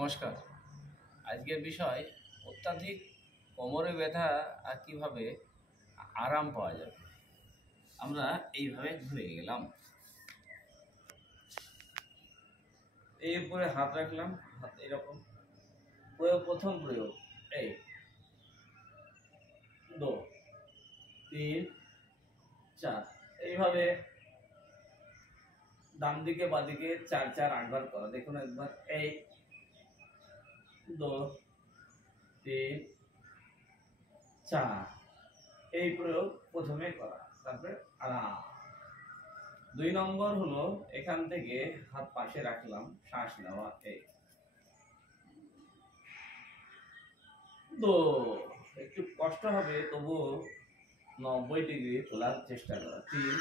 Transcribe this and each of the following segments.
নমস্কার। আজকের বিষয় অত্যাধিক কোমরে ব্যথা আর কীভাবে আরাম পাওয়া যাবে। আমরা এইভাবে ঘুরে গেলাম, এরপরে হাত রাখলাম, হাত এরকম প্রথম প্রয়োগ, এই 2 3 4 এইভাবে ডান দিকে বাদিকে 4 8 করা। দেখুন একবার, এই 2 3 4 এই প্রয়োগ প্রথমে করা, তারপরে আরাম। 2 নম্বর হলো এখান থেকে হাত পাশে রাখলাম, শ্বাস নেওয়া, এই 2 একটু কষ্ট হবে, তবুও 90 ডিগ্রি তোলার চেষ্টা করা। 3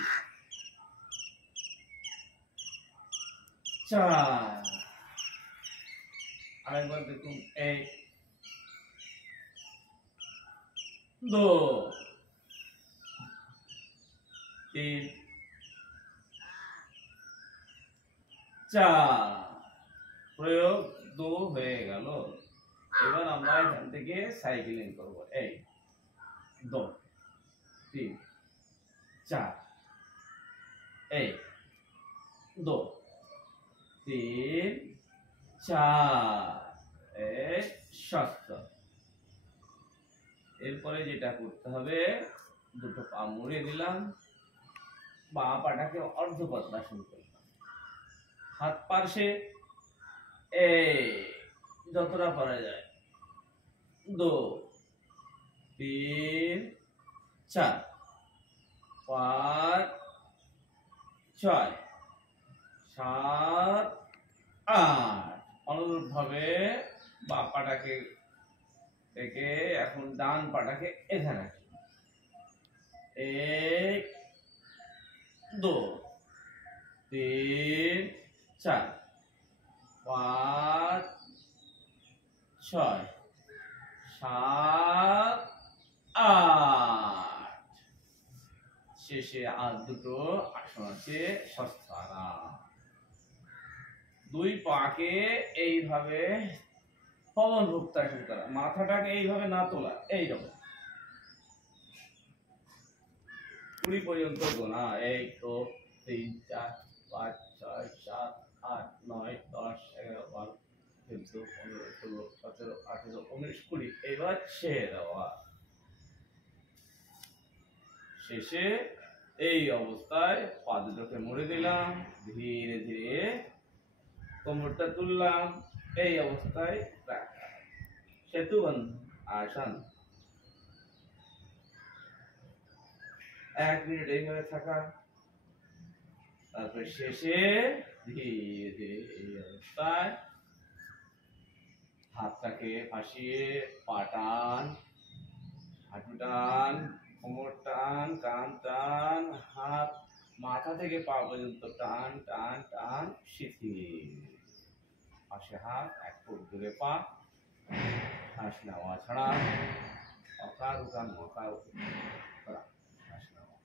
4 আরেকবার দেখুন, এই 2 3 4 প্রয়োগ 2 হয়ে গেল। এবার আমরা এখান থেকে সাইক্লিং করব, এই 2 3 4 এই 2 3 4 এই স্বস্ত। এরপরে যেটা করতে হবে, দুটো পা মুড়ে দিলাম, বাঁ পাটাকে অর্ধ পদ্মাসন করলাম, হাত পাশে এই যতটা পারা যায়, 2 3 4 5 6 7 8 অনুরূপ ভাবে বাঁ পাটাকে থেকে এখন ডান পাটাকে এখানে রাখি, 1 2 3 4 5 6 7 8 শেষে আর দুটো আসন আছে, সস্তারা। 2 পাকে এইভাবে পবন মুক্তাসন করা, মাথাটাকে এইভাবে না তোলা, এইরকম 20 পর্যন্ত গোনা। 1 2 3 4 5 6 7 8 9 10 11 12 13 15 16 17 18 19 20 এবার ছেড়ে দেওয়া। শেষে এই অবস্থায় পা দুটোকে মুড়ে দিলাম, ধীরে ধীরে কোমরটা তুললাম, এই অবস্থায় রাখা, সেতুবন্ধ আসন। 1 মিনিট এইভাবে থাকা, তারপরে শেষে ধীরে ধীরে এই অবস্থায় হাতটাকে ফাঁসিয়ে পা টান, হাঁটু টান, কোমর টান, কান টান, হাত মাথা থেকে পা পর্যন্ত টান টান টান, শিথিল। পাশে হাত, 1 ফুট দূরে পা, শ্বাস নেওয়া ছাড়া, অকার উকার মকার করা, শ্বাস নেওয়া।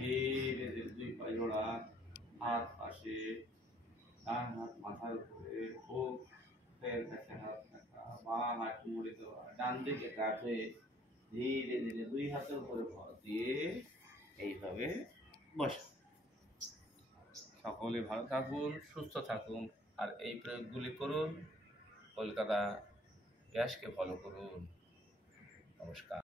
ধীরে ধীরে 2 পা জোড়া, হাত পাশে, ডান হাত মাথার উপরে, বুকের কাছে হাত রাখা, বাঁ হাত মুড়ে দেওয়া, ডান দিকে কাত হয়ে ধীরে ধীরে 2 হাতের উপরে ভর দিয়ে এইভাবে বসা। সকলে ভালো থাকুন, সুস্থ থাকুন, আর এই প্রয়োগগুলি করুন। কলকাতা গ্যাসকে ফলো করুন। নমস্কার।